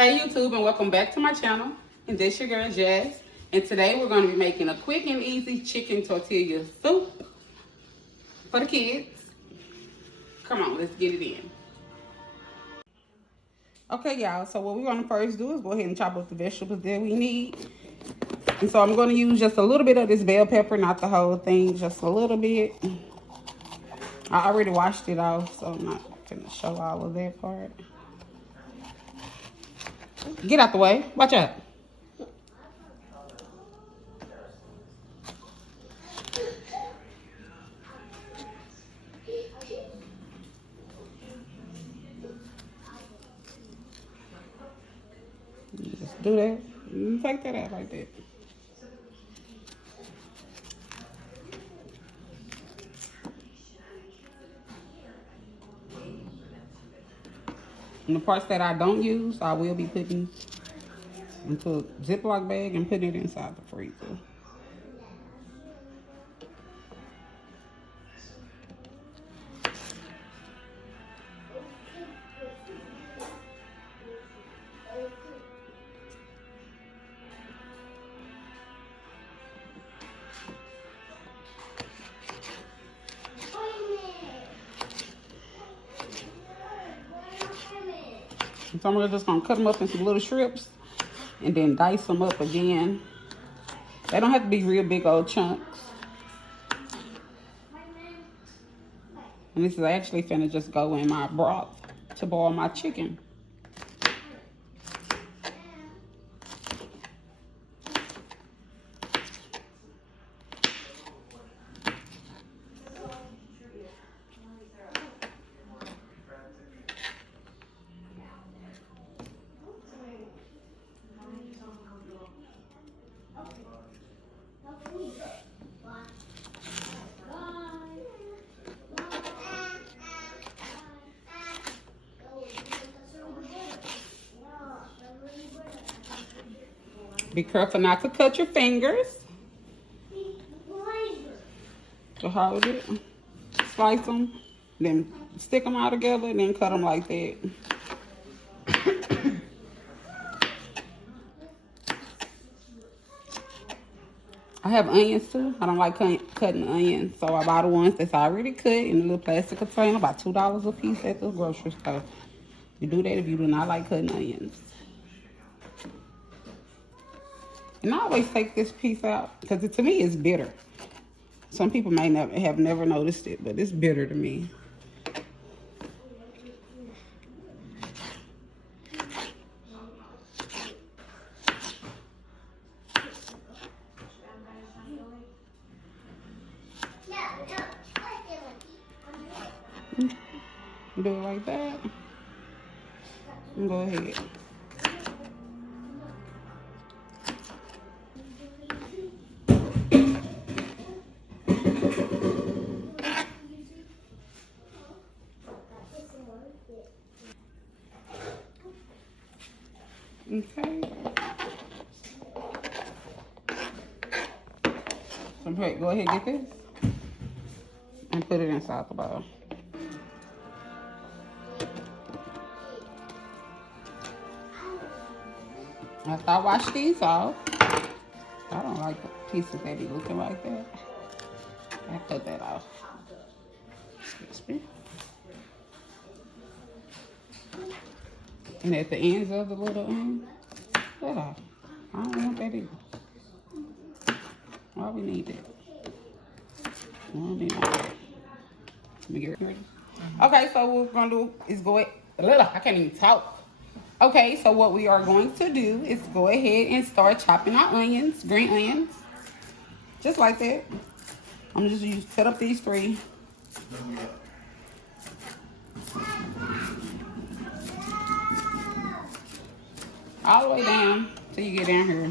Hey YouTube, and welcome back to my channel. And this your girl Jazz. And today we're going to be making a quick and easy chicken tortilla soup for the kids. Come on, let's get it in. Okay y'all, so what we're going to first do is go ahead and chop up the vegetables that we need. And so I'm going to use just a little bit of this bell pepper, not the whole thing, just a little bit. I already washed it off, so I'm not going to show all of that part. Get out the way. Watch out. Just do that. Take that out like that. And the parts that I don't use, I will be putting into a Ziploc bag and putting it inside the freezer. So I'm just gonna cut them up into little strips and then dice them up again. They don't have to be real big old chunks. And this is actually finna just go in my broth to boil my chicken. Be careful not to cut your fingers. So hold it, slice them, then stick them all together, and then cut them like that. I have onions too. I don't like cutting onions, so I buy the ones that's already cut in a little plastic container, about $2 a piece at the grocery store. You do that if you do not like cutting onions. And I always take this piece out because to me it's bitter. Some people may have never noticed it, but it's bitter to me. Do it like that. And go ahead. Okay. So go ahead and get this and put it inside the bowl. After I wash these off, I don't like the pieces that be looking like that. I cut that off. Excuse me. And at the ends of the little that off. I don't want that either. Why we need that? We don't need all that. Let me get it ready. Okay, so what we're gonna do is I can't even talk. Okay, so what we are going to do is go ahead and start chopping our onions, green onions, just like that. I'm just gonna cut up these 3. All the way down till you get down here.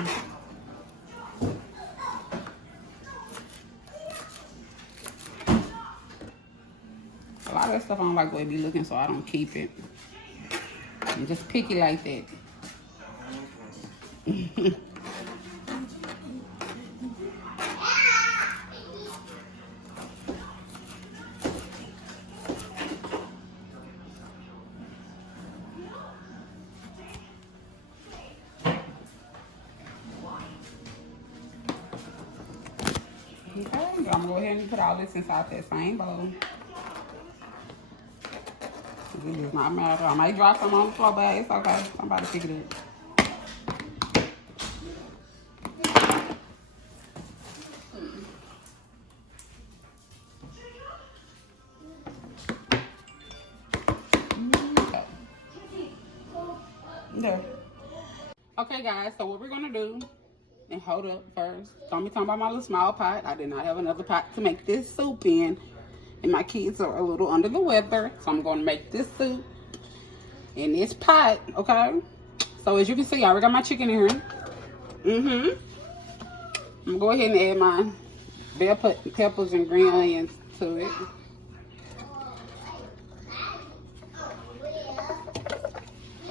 A lot of that stuff I don't like the way it be looking, so I don't keep it. And just pick it like that. Okay, I'm gonna go ahead and put all this inside that same bowl. It does not matter. I might drop some on the floor, but it's okay. Somebody pick it up. There. Okay, guys, so what we're gonna do, and hold up first. Don't be talking about my little small pot. I did not have another pot to make this soup in. And my kids are a little under the weather, so I'm gonna make this soup in this pot, okay? So as you can see, I already got my chicken in here. I'm gonna go ahead and add my bell peppers and green onions to it.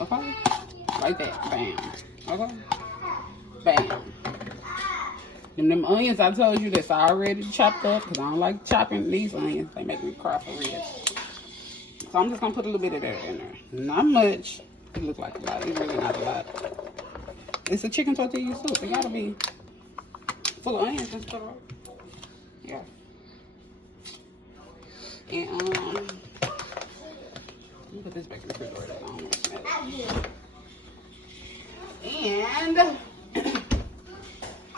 Okay? Like that. Bam. Okay? Bam. And them onions, I told you that's already chopped up because I don't like chopping these onions. They make me cry for real. So I'm just going to put a little bit of that in there. Not much. It looks like a lot. It's really not a lot. It's a chicken tortilla soup. It got to be full of onions and stuff. Yeah. And, let me put this back in the refrigerator. I don't want to smell it. And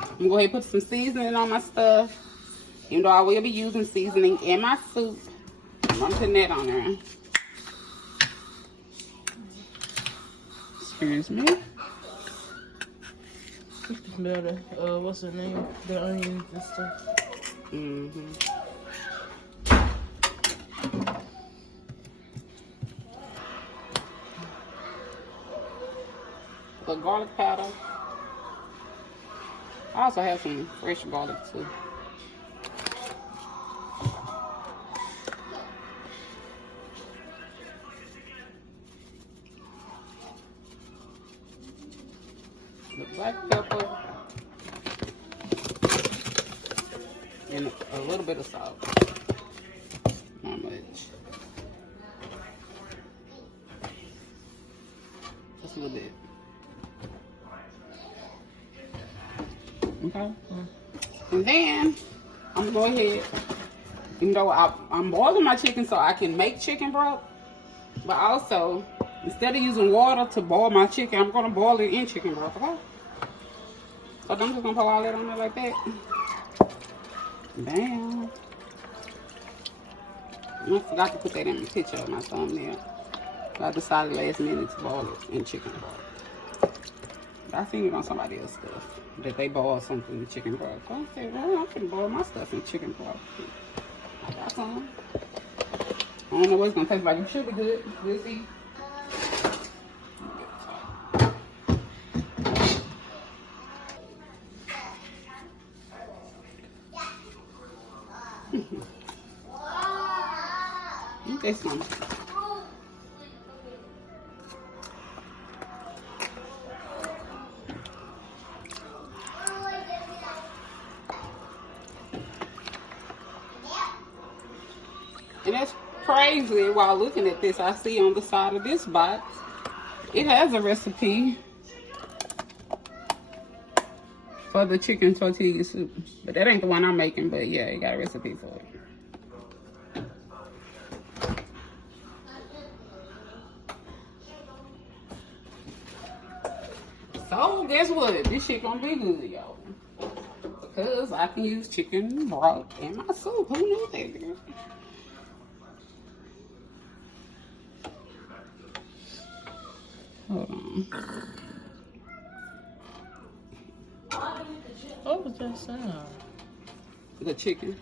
I'm going to go ahead and put some seasoning on my stuff. Even though I will be using seasoning in my soup, I'm putting that on there. Excuse me. Better. What's the name? The onions and stuff. The garlic powder. I also have some fresh garlic too. The black pepper. And a little bit of salt. Not much. Just a little bit. Okay. And then I'm gonna go ahead, even though I'm boiling my chicken so I can make chicken broth, but also instead of using water to boil my chicken, I'm gonna boil it in chicken broth. Okay. So I'm just gonna put all that on there like that. Bam. I forgot to put that in the picture of my thumbnail. I decided last minute to boil it in chicken broth. I seen it on somebody else's stuff that they boil something in chicken broth. So I said, well, I can boil my stuff in chicken broth. I got some. I don't know what it's gonna taste like. It should be good. We'll see. Okay, some. And that's crazy. While looking at this, I see on the side of this box, it has a recipe for the chicken tortilla soup. But that ain't the one I'm making, but yeah, it got a recipe for it. So, guess what? This shit gonna be good, y'all. Because I can use chicken broth in my soup. Who knew that, girl? Hold on. What was that sound? The chicken.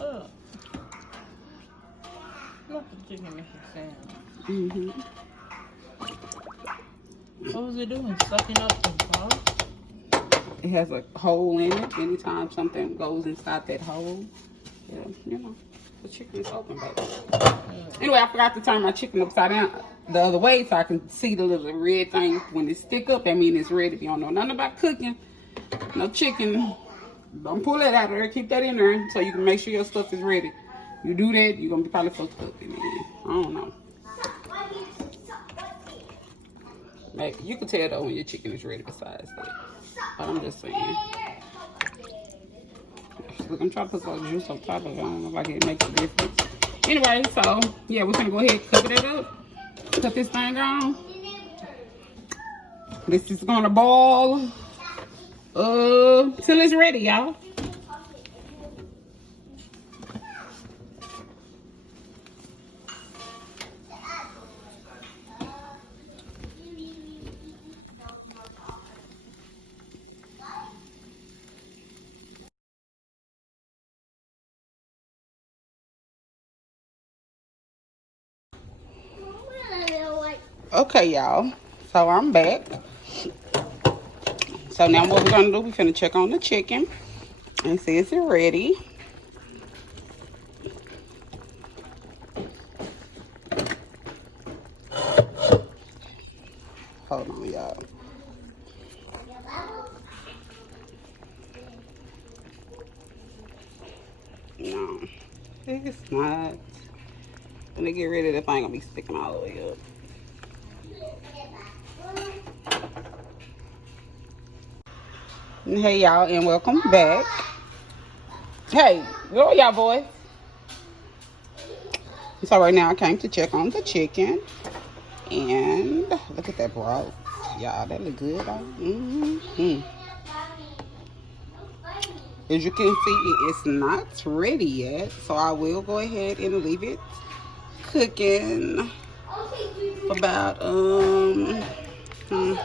Oh. Not the chicken making sound. What was it doing? Sucking up the broth? It has a hole in it. Anytime something goes inside that hole, yeah, you know, the chicken is open, baby. Anyway, I forgot to turn my chicken upside down the other way so I can see the little red thing. When it stick up, that means it's ready. If you don't know nothing about cooking, no chicken, don't pull it out of there. Keep that in there so you can make sure your stuff is ready. You do that, you're going to be probably fucked up in the end. I don't know. Maybe you can tell though when your chicken is ready besides that. But I'm just saying. I'm trying to put some juice on top of it. I don't know like it makes a difference. Anyway, so yeah, we're gonna go ahead and cover that up. Cut this thing on. This is gonna boil till it's ready, y'all. Okay, y'all. So I'm back. So now what we're gonna do, we're gonna check on the chicken and see if it's ready. Hold on, y'all. No, it's not. When they get rid of the thing, gonna be sticking all the way up. Hey y'all, and welcome back. Hey, where are y'all boys? So right now I came to check on the chicken, and look at that broth, y'all. That look good, though. As you can see, it's not ready yet, so I will go ahead and leave it cooking for about I don't know.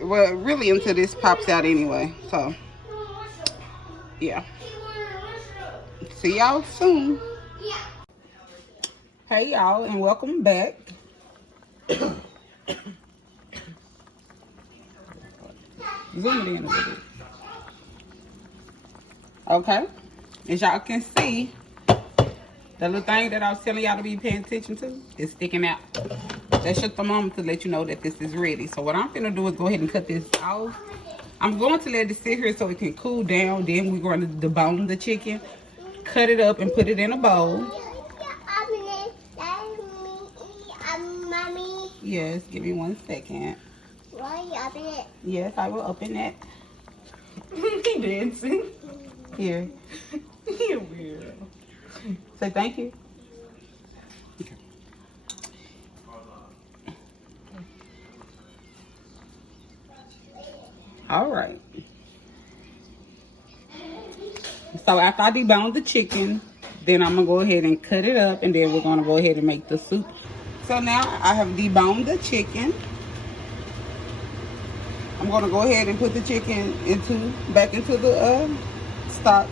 Well, really until this pops out anyway. So yeah. See y'all soon. Hey y'all, and welcome back. Zoom it in a little bit. Okay. As y'all can see, the little thing that I was telling y'all to be paying attention to is sticking out. That's your thermometer to let you know that this is ready. So what I'm gonna do is go ahead and cut this off. I'm going to let it sit here so it can cool down. Then we're going to debone the chicken, cut it up, and put it in a bowl. Yes, give me 1 second. Why you open it? Yes, I will open it. He dancing. Here. You're weird. Say thank you. Okay. All right. So after I debone the chicken, then I'm going to go ahead and cut it up, and then we're going to go ahead and make the soup. So now I have deboned the chicken. I'm going to go ahead and put the chicken back into the stock.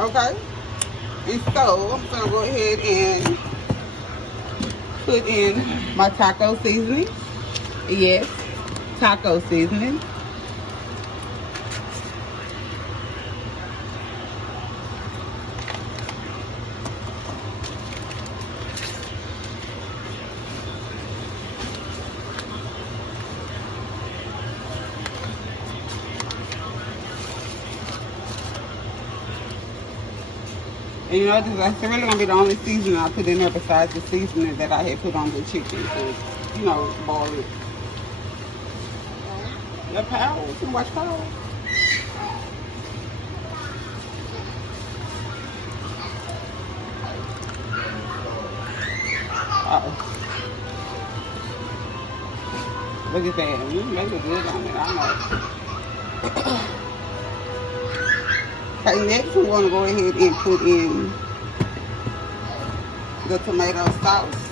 Okay, and so I'm gonna go ahead and put in my taco seasoning. Yes, taco seasoning. And you know, that's really gonna be the only seasoning I put in there besides the seasoning that I had put on the chicken to, you know, boil it. Your power, too much power. Uh-oh. Look at that. You make it good on it, I know. Okay, next we're going to go ahead and put in the tomato sauce.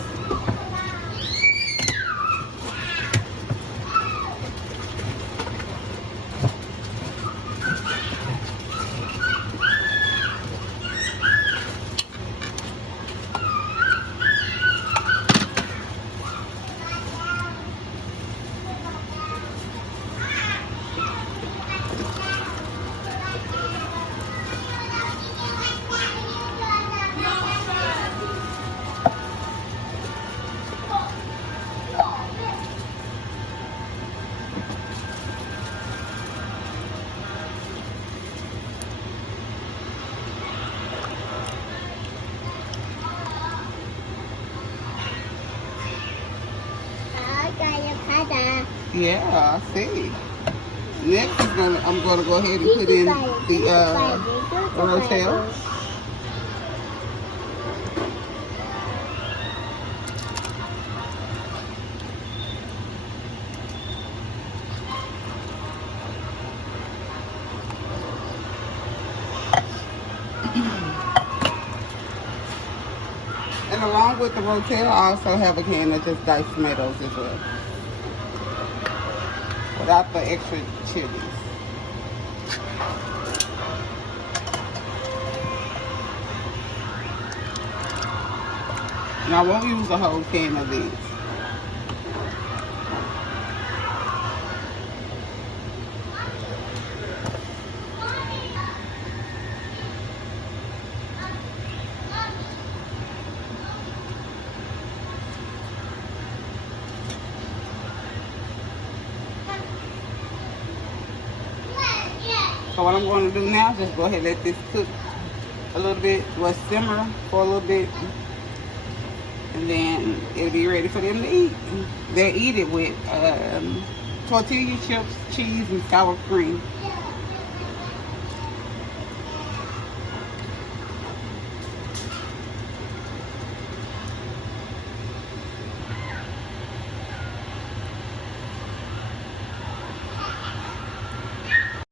Yeah, I see. Next, I'm gonna go ahead and put in the Rotel. And along with the Rotel, I also have a can of just diced tomatoes as well, without the extra chilies. And I won't use a whole can of these. So what I'm going to do now is just go ahead and let this cook a little bit, simmer for a little bit, and then it'll be ready for them to eat. They'll eat it with tortilla chips, cheese, and sour cream.